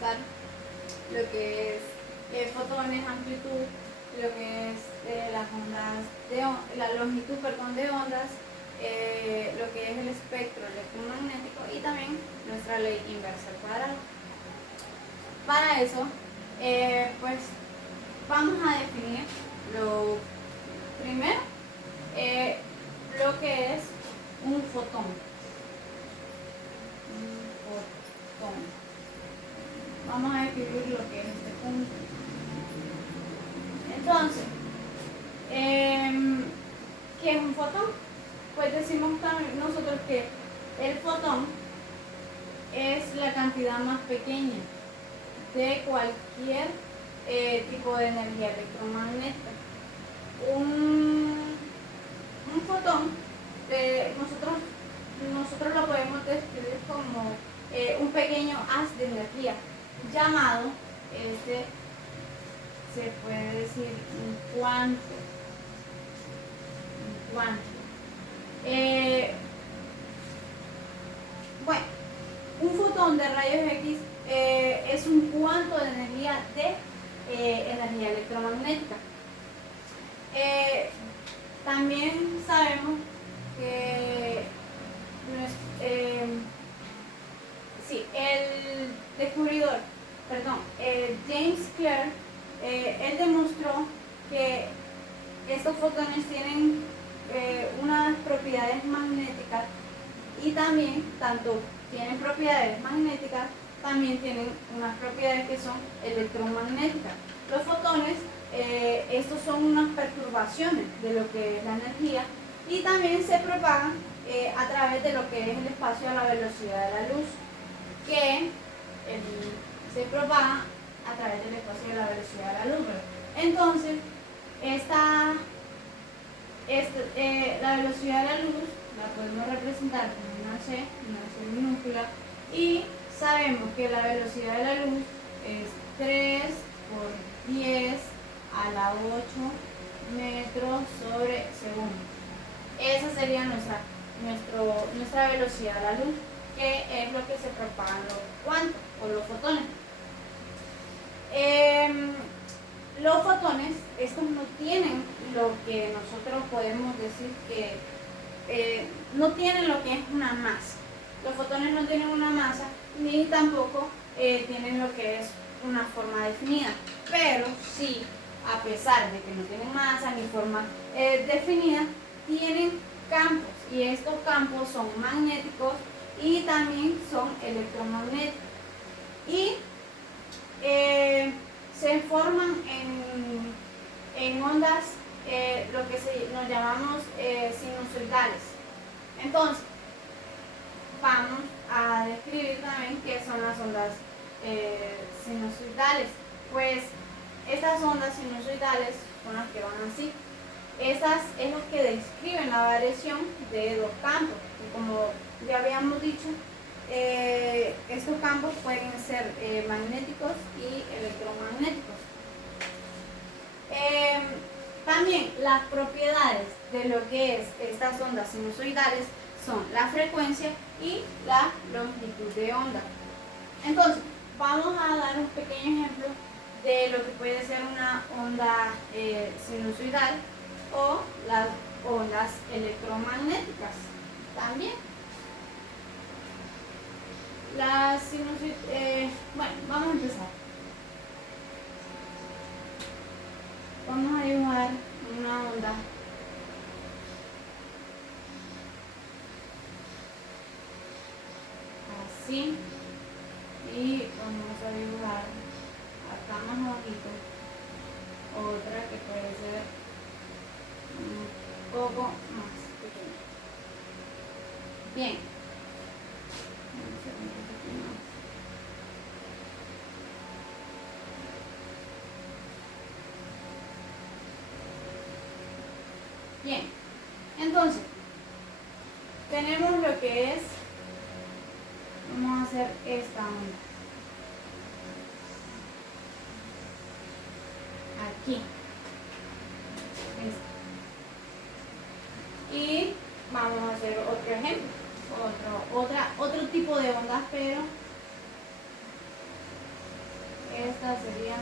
explicar lo que es fotones, amplitud, lo que es las ondas la longitud, perdón, de ondas, lo que es el espectro electromagnético y también nuestra ley inversa al cuadrado. Para eso, pues vamos a definir lo primero, lo que es un fotón. Vamos a escribir lo que es este punto. Entonces, ¿qué es un fotón? Pues decimos también nosotros que el fotón es la cantidad más pequeña de cualquier tipo de energía electromagnética. Un fotón, nosotros lo podemos describir como un pequeño haz de energía llamado, se puede decir un cuanto. Bueno, un fotón de rayos X es un cuanto de energía energía electromagnética. También sabemos que el descubridor, James Clerk, él demostró que estos fotones tienen unas propiedades magnéticas y también, tanto tienen propiedades magnéticas, también tienen unas propiedades que son electromagnéticas. Los fotones, estos son unas perturbaciones de lo que es la energía y también se propagan a través de lo que es el espacio a la velocidad de la luz, que se propaga a través del espacio de la velocidad de la luz. Entonces, la velocidad de la luz la podemos representar como una C minúscula, y sabemos que la velocidad de la luz es 3 por 10 a la 8 metros sobre segundo. Esa sería nuestra velocidad de la luz, que es lo que se propagan los cuantos o los fotones. Los fotones, estos no tienen lo que nosotros podemos decir que no tienen lo que es una masa. Los fotones no tienen una masa ni tampoco tienen lo que es una forma definida, pero sí, a pesar de que no tienen masa ni forma definida, tienen campos, y estos campos son magnéticos y también son electromagnéticos, y se forman en ondas, lo que nos llamamos sinusoidales. Entonces, vamos a describir también qué son las ondas sinusoidales. Pues estas ondas sinusoidales son las que van así. Estas es las que describen la variación de dos campos. Y como ya habíamos dicho, estos campos pueden ser magnéticos y electromagnéticos. También las propiedades de lo que es estas ondas sinusoidales son la frecuencia y la longitud de onda. Entonces, vamos a dar un pequeño ejemplo de lo que puede ser una onda sinusoidal o las ondas electromagnéticas también. Las sinusoidales, bueno, vamos a empezar. Vamos a dibujar una onda así, y vamos a dibujar acá más abajito otra que puede ser un poco más pequeña. Bien, bien, entonces tenemos lo que es, vamos a hacer esta onda aquí, y vamos a hacer otro ejemplo, otro tipo de ondas, pero esta sería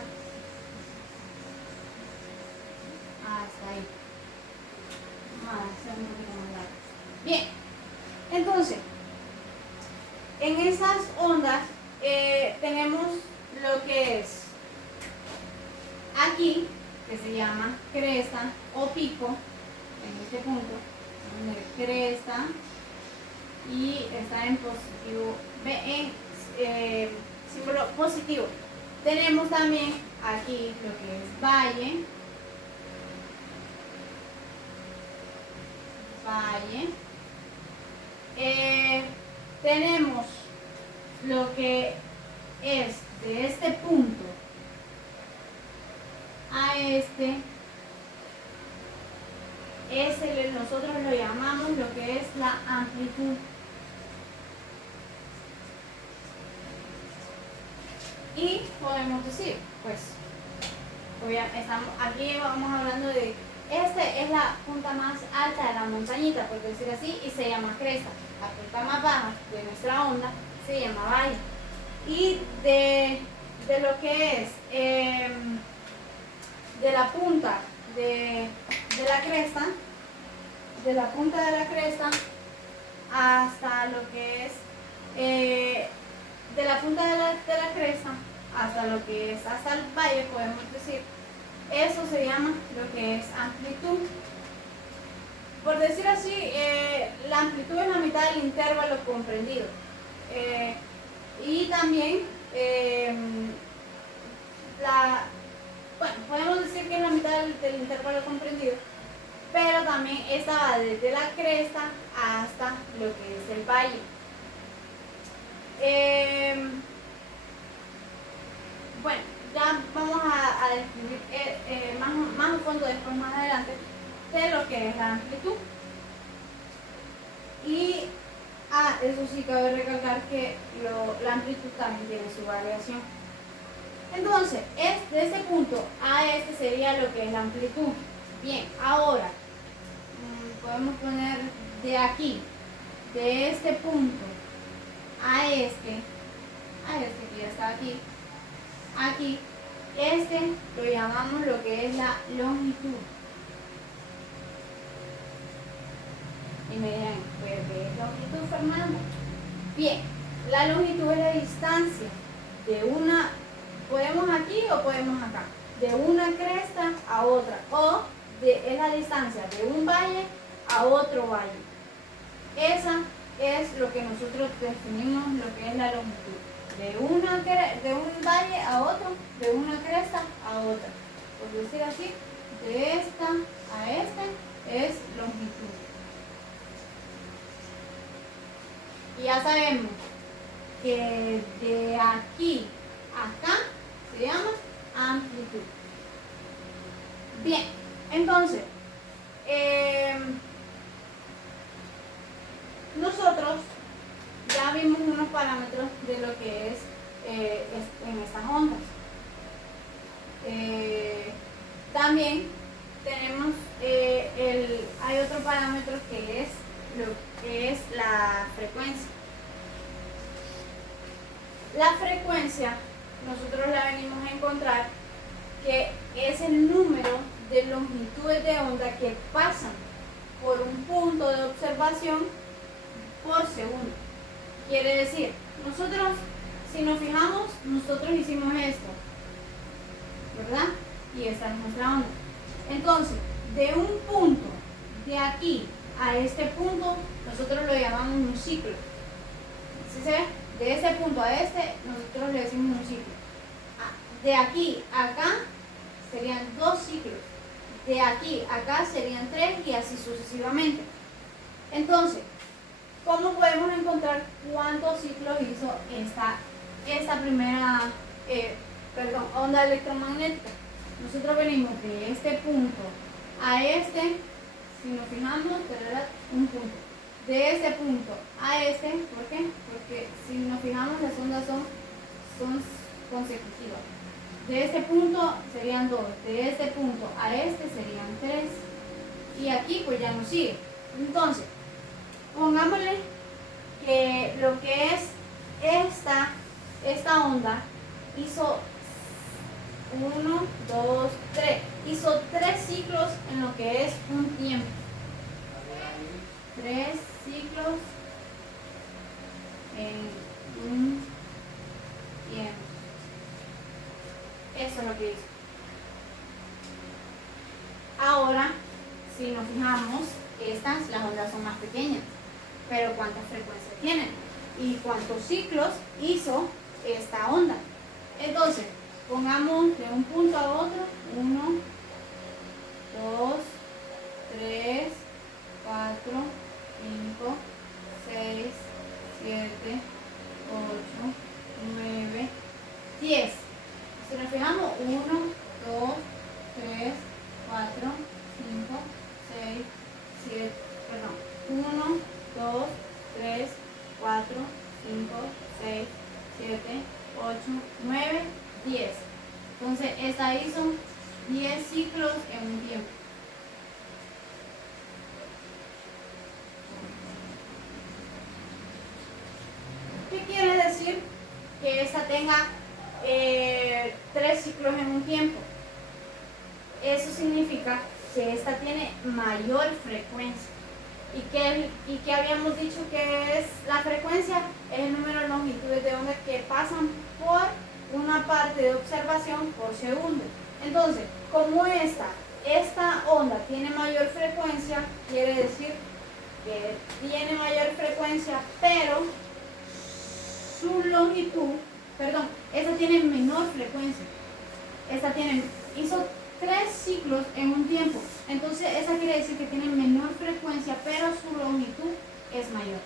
hasta ahí. Vamos a hacer un poquito más largo. Bien, entonces, en esas ondas tenemos lo que es aquí, que se llama cresta o pico, en este punto, cresta, y está en positivo, en símbolo positivo. Tenemos también aquí lo que es valle, tenemos lo que es de este punto a este, nosotros lo llamamos lo que es la amplitud. Y podemos decir, pues, aquí vamos hablando de, esta es la punta más alta de la montañita, por decir así, y se llama cresta. La punta más baja de nuestra onda se llama valle. Y de lo que es, de la punta de la cresta, hasta lo que es, de la punta de la cresta hasta lo que es, hasta el valle, podemos decir, eso se llama lo que es amplitud. Por decir así, la amplitud es la mitad del intervalo comprendido. Y también, bueno, podemos decir que es la mitad del intervalo comprendido, pero también esta va desde la cresta hasta lo que es el valle. Bueno, ya vamos a describir más a fondo después, más adelante, de lo que es la amplitud. Y eso sí, cabe recalcar que la amplitud también tiene su variación. Entonces, de este punto a este sería lo que es la amplitud. Bien, ahora podemos poner de aquí, de este punto a este que ya está aquí, este lo llamamos lo que es la longitud. Y me dirán, ¿pero qué es longitud, Fernanda? Bien, la longitud es la distancia de una, podemos aquí o podemos acá, de una cresta a otra, o es la distancia de un valle a otro valle. Esa es lo que nosotros definimos lo que es la longitud. De un valle a otro, de una cresta a otra. Por decir así, de esta a este es longitud. Y ya sabemos que de aquí a acá se llama amplitud. Bien, entonces, nosotros ya vimos unos parámetros de lo que es en estas ondas. También tenemos, hay otro parámetro que es lo que es la frecuencia. La frecuencia nosotros la venimos a encontrar que es el número de longitudes de onda que pasan por un punto de observación por segundo. Quiere decir, nosotros, si nos fijamos, nosotros hicimos esto, ¿verdad? Y esta es nuestra onda. Entonces, de un punto de aquí a este punto, nosotros lo llamamos un ciclo. ¿Sí se ve? De ese punto a este, nosotros le decimos un ciclo. De aquí a acá serían 2 ciclos. De aquí a acá serían 3 y así sucesivamente. Entonces, ¿cómo podemos encontrar cuántos ciclos hizo esta primera onda electromagnética? Nosotros venimos de este punto a este, si nos fijamos, un punto. De este punto a este, ¿por qué? Porque si nos fijamos, las ondas son consecutivas. De este punto serían 2, de este punto a este serían 3, y aquí pues ya nos sigue. Entonces, pongámosle que lo que es esta onda hizo 1, 2, 3. Hizo 3 ciclos en lo que es un tiempo. 3 ciclos en un tiempo. Eso es lo que hizo. Ahora, si nos fijamos, las ondas son más pequeñas, pero ¿cuántas frecuencias tienen? ¿Y cuántos ciclos hizo esta onda? Entonces, pongamos de un punto a otro, 1, 2, 3, 4, 5, 6, 7, 8, 9, 10. Si nos fijamos, 1, 2, 3, 4, 5, 6, 7, perdón, 1, 2, 3, 4, 5, 6, 7, 8, 9, 10. Entonces, esta hizo 10 ciclos en un tiempo. ¿Qué quiere decir que esta tenga 3 ciclos en un tiempo? Eso significa que esta tiene mayor frecuencia. ¿Y qué habíamos dicho que es la frecuencia? Es el número de longitudes de onda que pasan por una parte de observación por segundo. Entonces, como esta onda tiene mayor frecuencia, quiere decir que tiene mayor frecuencia, pero su longitud, perdón, esta tiene menor frecuencia. Hizo 3 ciclos en un tiempo. Entonces, esa quiere decir que tiene menor frecuencia, pero su longitud es mayor.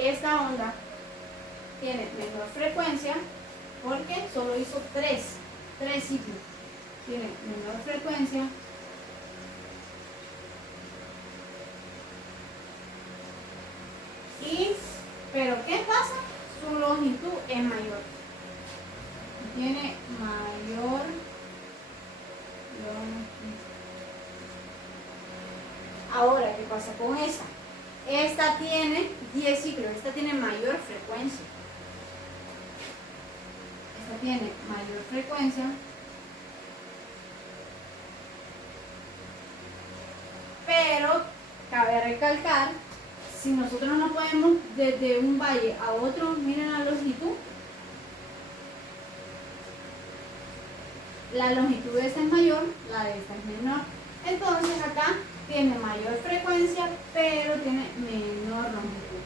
Esta onda tiene menor frecuencia porque solo hizo 3 ciclos. Tiene menor frecuencia. Pero ¿qué pasa? Su longitud es mayor. Tiene mayor longitud. Ahora, ¿qué pasa con esta? Esta tiene 10 ciclos. Esta tiene mayor frecuencia. Esta tiene mayor frecuencia. Pero cabe recalcar, si nosotros no podemos desde un valle a otro, miren la longitud. La longitud de esta es mayor, la de esta es menor. Entonces acá tiene mayor frecuencia, pero tiene menor longitud.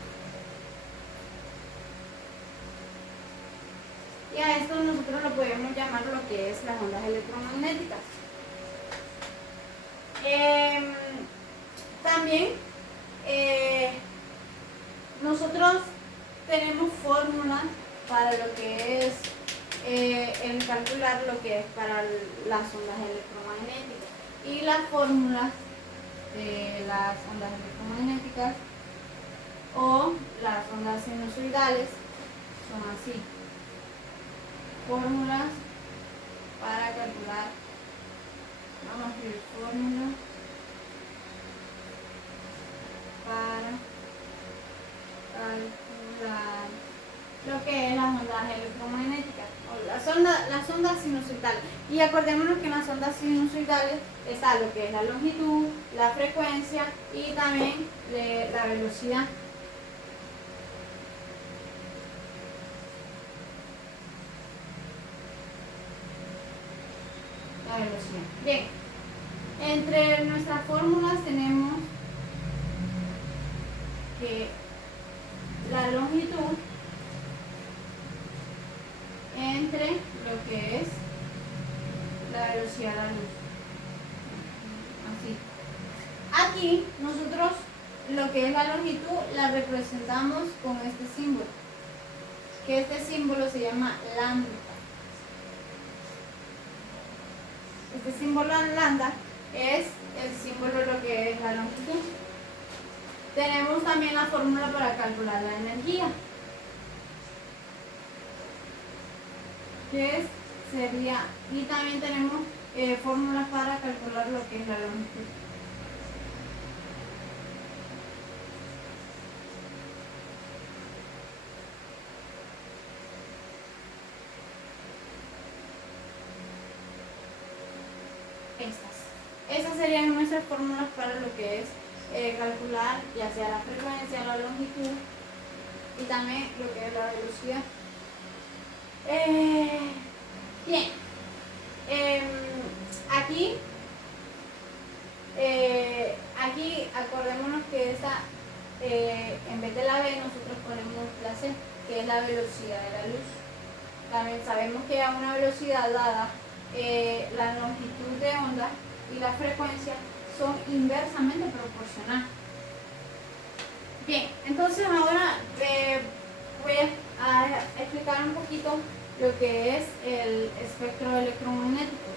Y a esto nosotros lo podemos llamar lo que es las ondas electromagnéticas. También nosotros tenemos fórmulas para lo que es el calcular lo que es para las ondas electromagnéticas. Y las fórmulas de las ondas electromagnéticas o las ondas sinusoidales son así. Fórmulas para calcular. Vamos a escribir fórmula para calcular lo que es las ondas electromagnéticas o las ondas sinusoidales. Y acordémonos que en las ondas sinusoidales está lo que es la longitud, la frecuencia y también la velocidad. La velocidad. Bien, entre nuestras fórmulas tenemos que la longitud entre lo que es la velocidad de la luz. Así. Aquí nosotros lo que es la longitud la representamos con este símbolo, que este símbolo se llama lambda. Este símbolo lambda es el símbolo de lo que es la longitud. Tenemos también la fórmula para calcular la energía, que sería, y también tenemos fórmulas para calcular lo que es la longitud. Esas serían nuestras fórmulas para lo que es calcular ya sea la frecuencia, la longitud y también lo que es la velocidad. Bien, aquí, aquí acordémonos que esta, en vez de la B nosotros ponemos la C, que es la velocidad de la luz. También sabemos que a una velocidad dada, la longitud de onda y la frecuencia son inversamente proporcionales. Bien, entonces ahora voy a explicar un poquito lo que es el espectro electromagnético.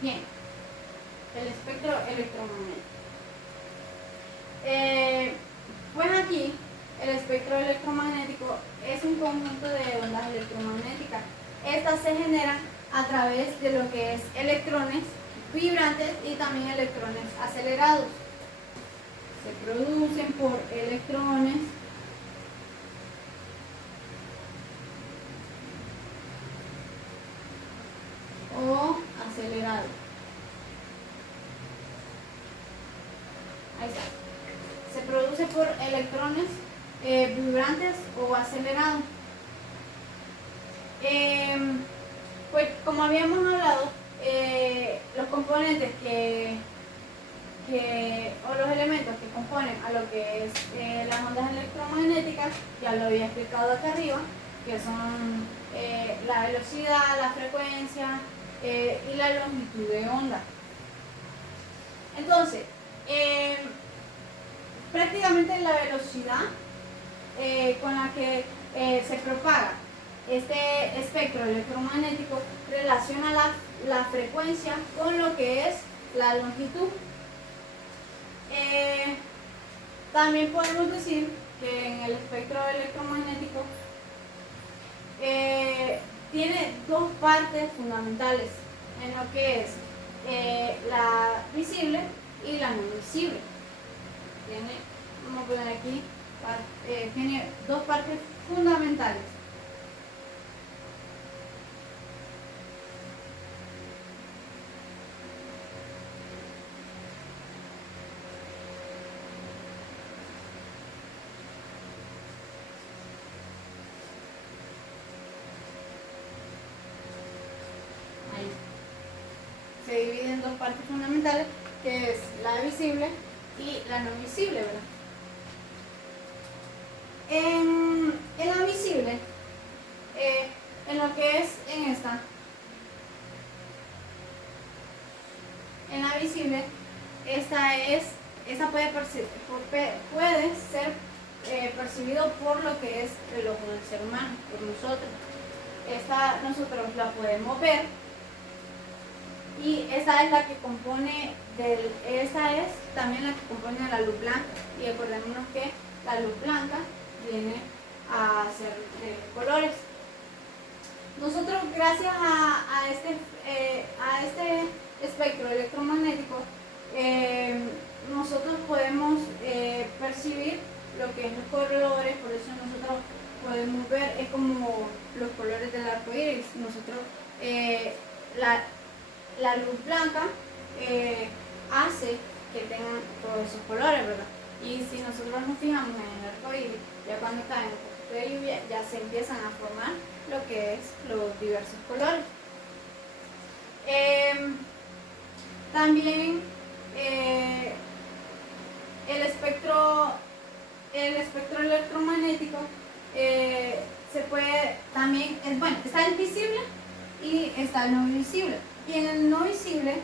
Bien, el espectro electromagnético. Pues aquí el espectro electromagnético es un conjunto de ondas electromagnéticas. Estas se generan a través de lo que es electrones vibrantes y también electrones acelerados. Se producen por electrones o acelerados. Ahí está. Se produce por electrones vibrantes o acelerados. Pues como habíamos hablado, los componentes o los elementos que componen a lo que es las ondas electromagnéticas, ya lo había explicado acá arriba, que son la velocidad, la frecuencia y la longitud de onda. Entonces, prácticamente la velocidad con la que se propaga este espectro electromagnético relaciona la frecuencia con lo que es la longitud. También podemos decir que en el espectro electromagnético tiene dos partes fundamentales en lo que es la visible y la no visible. Vamos a poner aquí, tiene dos partes fundamentales. Se divide en dos partes fundamentales, que es la visible y la no visible, ¿verdad? En la visible, en lo que es en esta, en la visible, esta puede ser percibido por lo que es el ojo del ser humano, por nosotros. Esta nosotros la podemos ver. Y esta es la que compone esta es también la que compone la luz blanca. Y acordémonos que la luz blanca viene a ser de colores. Nosotros, gracias a este espectro electromagnético, nosotros podemos percibir lo que es los colores. Por eso nosotros podemos ver, es como los colores del arco iris. Nosotros la luz blanca hace que tengan todos esos colores, ¿verdad? Y si nosotros nos fijamos en el arco iris, ya cuando cae un poquito de lluvia, ya se empiezan a formar lo que es los diversos colores. También el espectro electromagnético se puede también, está el visible y está el no visible. Y en el no visible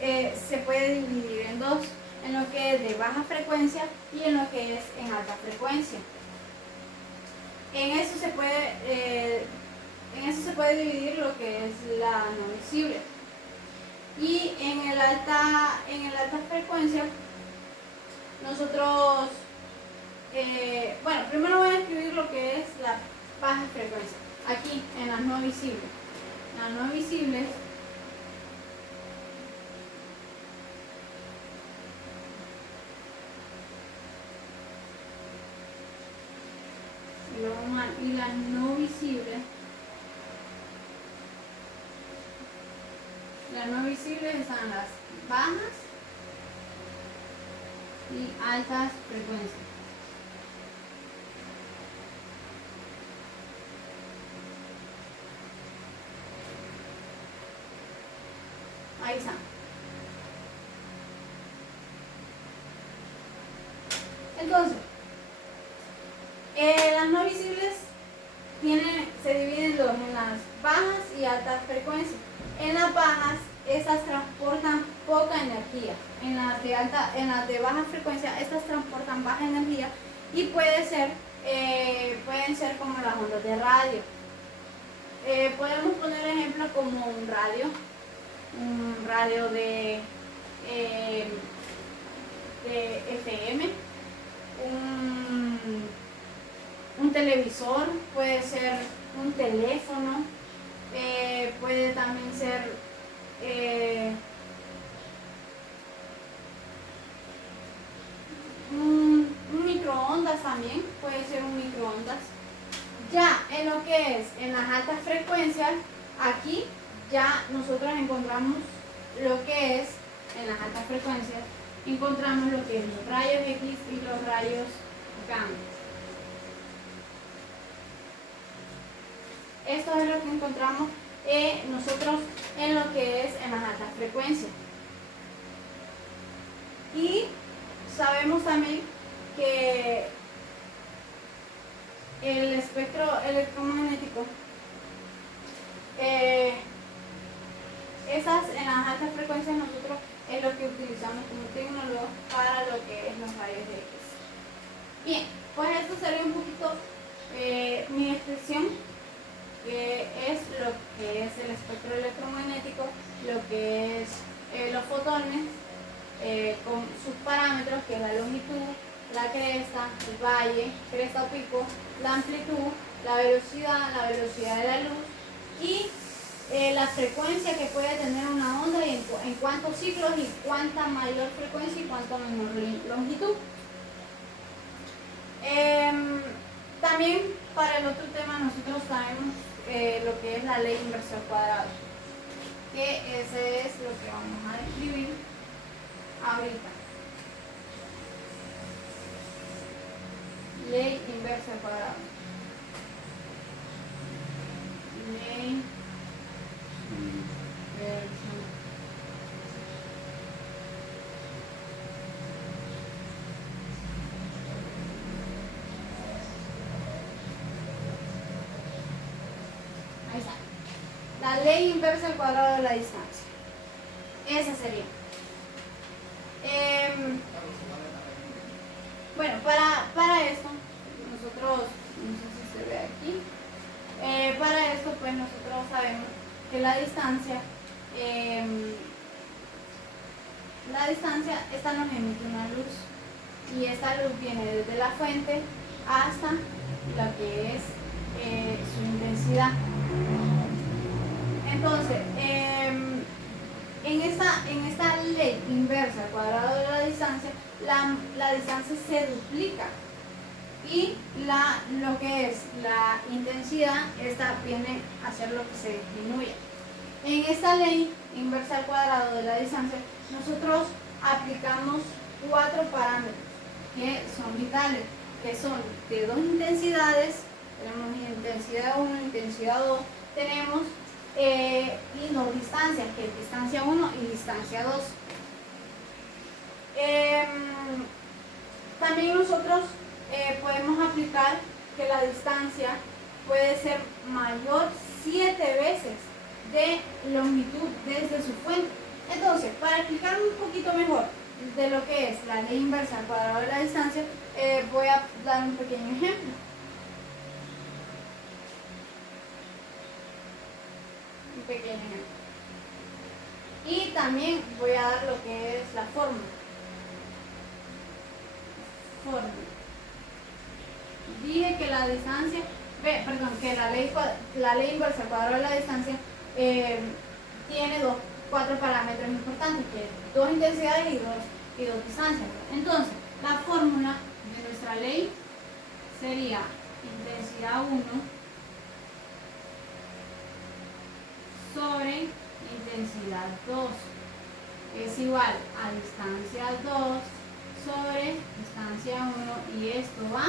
se puede dividir en dos, en lo que es de baja frecuencia y en lo que es en alta frecuencia. En eso se puede dividir lo que es la no visible. Y en el alta frecuencia, nosotros, primero voy a escribir lo que es la baja frecuencia. Aquí, en las no visibles. Las no visibles y la no visible. Las no visibles están las bajas y altas frecuencias. Ahí está. Entonces, las no visibles se dividen en dos, en las bajas y altas frecuencias. En las bajas, estas transportan poca energía. En las de baja frecuencia, estas transportan baja energía y pueden ser como las ondas de radio. Podemos poner ejemplo como un radio de FM, un televisor, puede ser un teléfono, puede también ser un microondas también, puede ser un microondas. Ya en lo que es en las altas frecuencias, aquí ya nosotros encontramos lo que es en las altas frecuencias, encontramos lo que es los rayos X y los rayos gamma. Esto es lo que encontramos nosotros en lo que es en las altas frecuencias. Y sabemos también que el espectro electromagnético, esas en las altas frecuencias nosotros es lo que utilizamos como tecnólogo para lo que es los rayos X. Bien, pues esto sería un poquito mi expresión, que es lo que es el espectro electromagnético, lo que es los fotones con sus parámetros, que es la longitud, la cresta, el valle, cresta o pico, la amplitud, la velocidad de la luz y la frecuencia que puede tener una onda y en cuántos ciclos y cuánta mayor frecuencia y cuánta menor longitud. También para el otro tema nosotros sabemos lo que es la ley inversa al cuadrado, que ese es lo que vamos a describir ahorita. Ley inversa al cuadrado. Ley inversa. Ahí está. La ley inversa al cuadrado de la distancia. Esa sería. Bueno, para esto, nosotros, no sé si se ve aquí, para esto pues nosotros sabemos que la distancia, esta nos emite una luz y esta luz viene desde la fuente hasta lo que es su intensidad. Entonces, en esta ley inversa al cuadrado de la distancia, la distancia se duplica y lo que es la intensidad, esta viene a ser lo que se disminuye. En esta ley inversa al cuadrado de la distancia, nosotros aplicamos 4 parámetros que son vitales, que son de 2 intensidades, tenemos intensidad 1, intensidad 2, tenemos y 2 distancias, que es distancia 1 y distancia 2. También nosotros podemos aplicar que la distancia puede ser mayor 7 veces de longitud desde su fuente. Entonces, para explicar un poquito mejor de lo que es la ley inversa al cuadrado de la distancia, voy a dar un pequeño ejemplo. Y también voy a dar lo que es la fórmula. Dije que la distancia, que la ley inversa al cuadrado de la distancia tiene 4 parámetros importantes, que es 2 intensidades y 2 distancias. Entonces, la fórmula de nuestra ley sería intensidad 1 sobre intensidad 2 es igual a distancia 2 sobre distancia 1 y esto va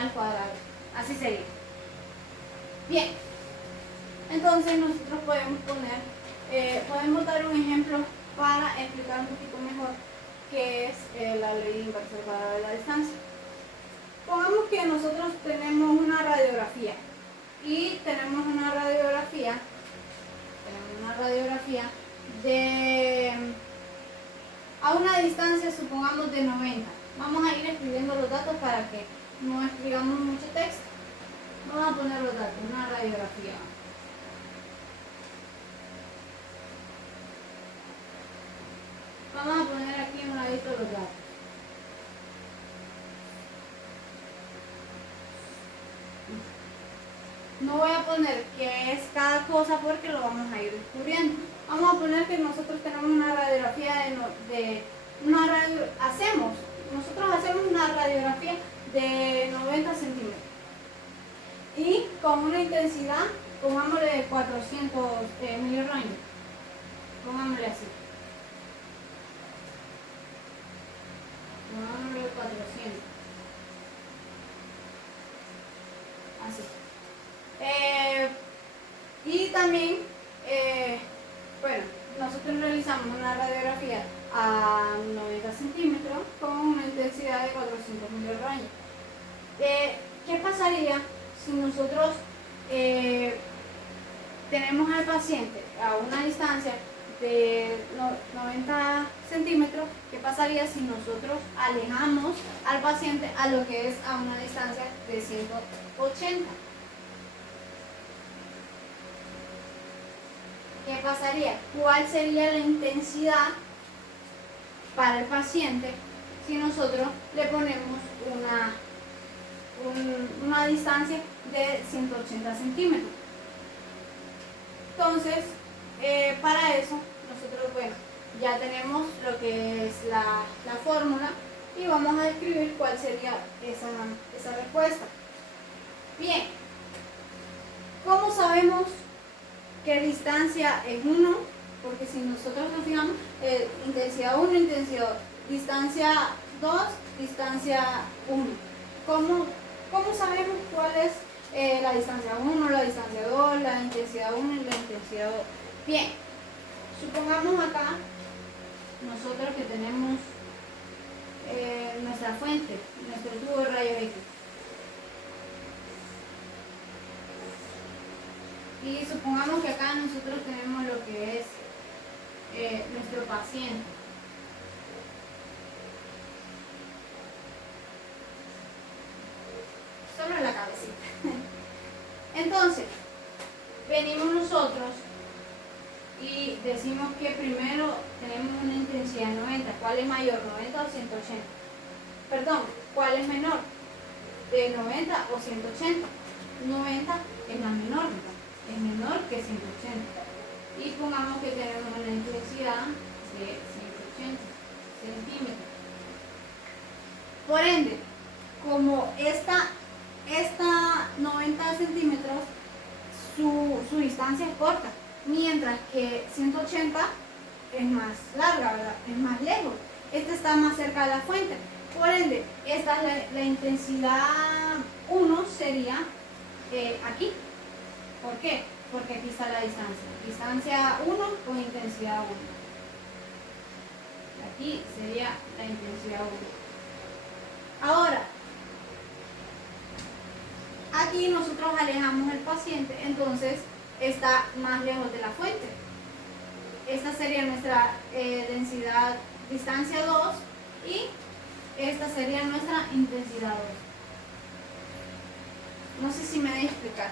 al cuadrado. Así sería. Bien, entonces nosotros podemos podemos dar un ejemplo para explicar un poquito mejor qué es la ley inversa al cuadrado de la distancia. Pongamos que nosotros tenemos una radiografía y tenemos una radiografía de a una distancia, supongamos, de 90. Vamos a ir escribiendo los datos para que no escribamos mucho texto. Vamos a poner los datos, una radiografía. Vamos a poner aquí en un ladito los datos. No voy a poner qué es cada cosa porque lo vamos a ir descubriendo. Vamos a poner que nosotros tenemos una radiografía nosotros hacemos una radiografía de 90 centímetros y con una intensidad, pongámosle de 400 milirroyos, pongámosle así. Pongámosle 400. Así. Y también, bueno, nosotros realizamos una radiografía a 90 centímetros con una intensidad de 400 milirroyos. ¿Qué pasaría si nosotros tenemos al paciente a una distancia de 90 centímetros? ¿Qué pasaría si nosotros alejamos al paciente a lo que es a una distancia de 180? ¿Qué pasaría? ¿Cuál sería la intensidad para el paciente si nosotros le ponemos una distancia de 180 centímetros? Entonces, para eso, nosotros, bueno, ya tenemos lo que es la fórmula y vamos a describir cuál sería esa respuesta. Bien, ¿cómo sabemos qué distancia es 1? Porque si nosotros nos fijamos, intensidad 1, intensidad 2, distancia 2, distancia 1. ¿Cómo sabemos cuál es la distancia 1, la distancia 2, la intensidad 1 y la intensidad 2? Bien, supongamos acá nosotros que tenemos nuestra fuente, nuestro tubo de rayos X. Y supongamos que acá nosotros tenemos lo que es nuestro paciente. Solo la cabecita. Entonces, venimos nosotros y decimos que primero tenemos una intensidad 90. ¿Cuál es mayor, 90 o 180? Perdón, ¿cuál es menor? ¿De 90 o 180? 90 es la menor, ¿verdad? Es menor que 180. Y pongamos que tenemos una intensidad de 180 centímetros. Por ende, como esta 90 centímetros, su distancia es corta, mientras que 180 es más larga, ¿verdad? Es más lejos. Esta está más cerca de la fuente. Por ende, esta es la intensidad 1 sería aquí. ¿Por qué? Porque aquí está la distancia. Distancia 1 con intensidad 1. Aquí sería la intensidad 1. Ahora, aquí nosotros alejamos el paciente, entonces está más lejos de la fuente. Esta sería nuestra densidad, distancia 2, y esta sería nuestra intensidad 2. No sé si me dejo explicar.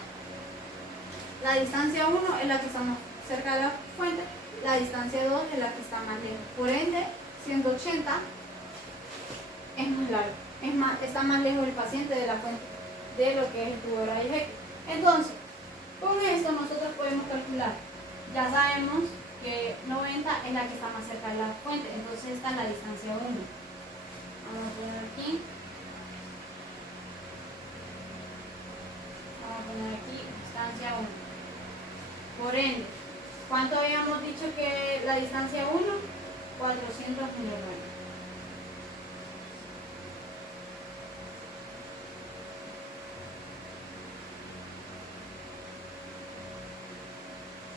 La distancia 1 es la que está más cerca de la fuente, la distancia 2 es la que está más lejos. Por ende, 180 es más largo, está más lejos el paciente de la fuente, de lo que es el tubo de rayos X. Entonces, con esto nosotros podemos calcular. Ya sabemos que 90 es la que está más cerca de la fuente, entonces esta es la distancia 1. Vamos a poner aquí. poner aquí distancia 1. Por ende, ¿cuánto habíamos dicho que la distancia 1? 400 miliroentes.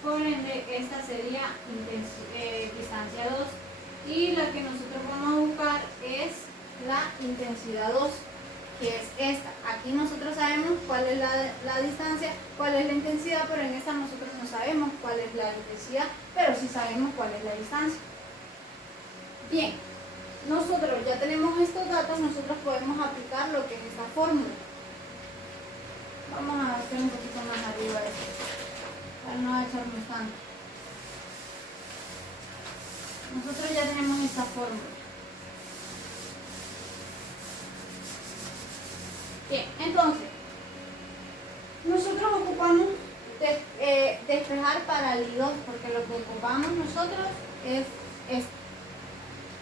Por ende, esta sería distancia 2. Y la que nosotros vamos a buscar es la intensidad 2, que es esta. Aquí nosotros sabemos cuál es la distancia, cuál es la intensidad, pero en esta nosotros no sabemos cuál es la intensidad, pero sí sabemos cuál es la distancia. Bien, nosotros ya tenemos estos datos, nosotros podemos aplicar lo que es esta fórmula. Vamos a hacer un poquito más arriba esto, para no echarnos tanto. Nosotros ya tenemos esta fórmula. Bien, entonces, nosotros ocupamos despejar paralelos, porque lo que ocupamos nosotros es esto.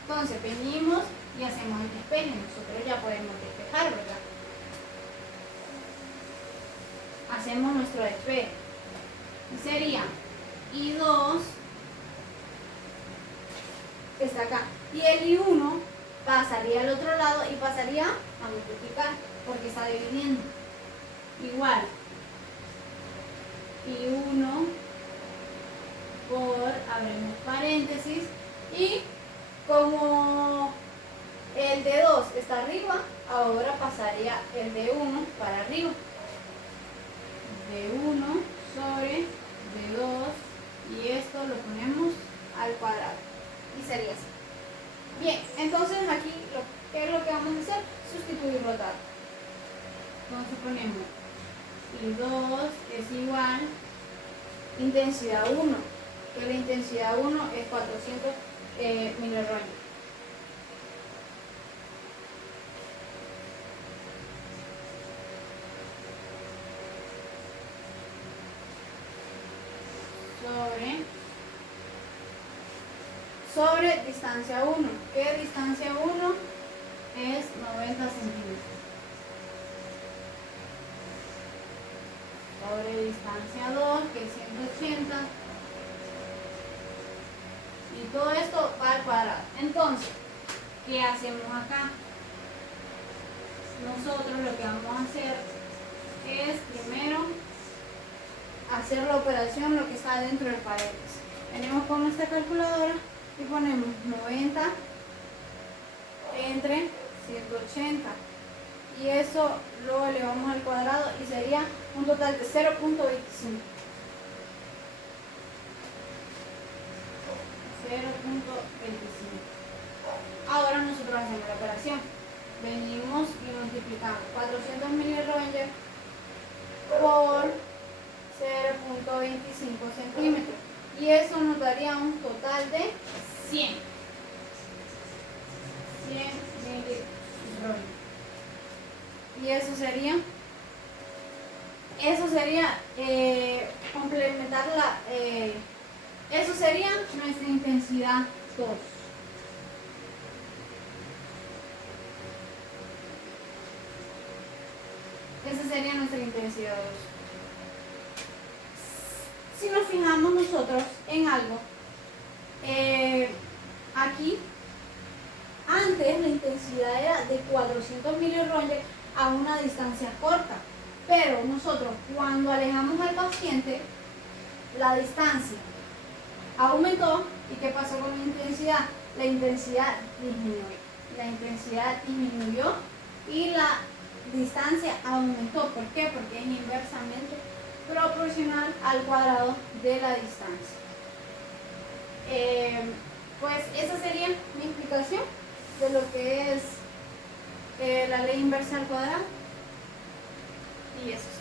Entonces, venimos y hacemos el despeje. Nosotros ya podemos despejar, ¿verdad? Hacemos nuestro despeje. Y sería I2, que está acá. Y el I1 pasaría al otro lado y pasaría a multiplicar, porque está dividiendo. Igual, I1 por, abrimos paréntesis, y como el de 2 está arriba, ahora pasaría el de 1 para arriba. De 1 sobre de 2, y esto lo ponemos al cuadrado. Y sería así. Bien, entonces aquí, ¿qué es lo que vamos a hacer? Sustituir los datos. Entonces ponemos I2 es igual intensidad 1, que la intensidad 1 es 400 miliroentes. Sobre distancia 1, que distancia 1 es 90 centímetros. Sobre distancia 2, que es 180. Y todo esto va al cuadrado. Entonces, ¿qué hacemos acá? Nosotros lo que vamos a hacer es primero hacer la operación, lo que está dentro del paréntesis. Venimos con nuestra calculadora y ponemos 90 entre 180. Y eso lo elevamos al cuadrado y sería un total de 0.25. 0.25. Ahora nosotros hacemos la operación. Venimos y multiplicamos 400 milirroentgen por 0.25 centímetros. Y eso nos daría un total de 100. 100 milirroentgen. Y eso sería complementar eso sería nuestra intensidad 2. Esa sería nuestra intensidad 2. Si nos fijamos nosotros en algo, aquí, antes la intensidad era de 400 milirroentgen a una distancia corta, pero nosotros cuando alejamos al paciente, la distancia aumentó. ¿Y qué pasó con la intensidad? La intensidad disminuyó. La intensidad disminuyó y la distancia aumentó. ¿Por qué? Porque es inversamente proporcional al cuadrado de la distancia. Pues esa sería mi explicación de lo que es la ley inversa al cuadrado. Y eso.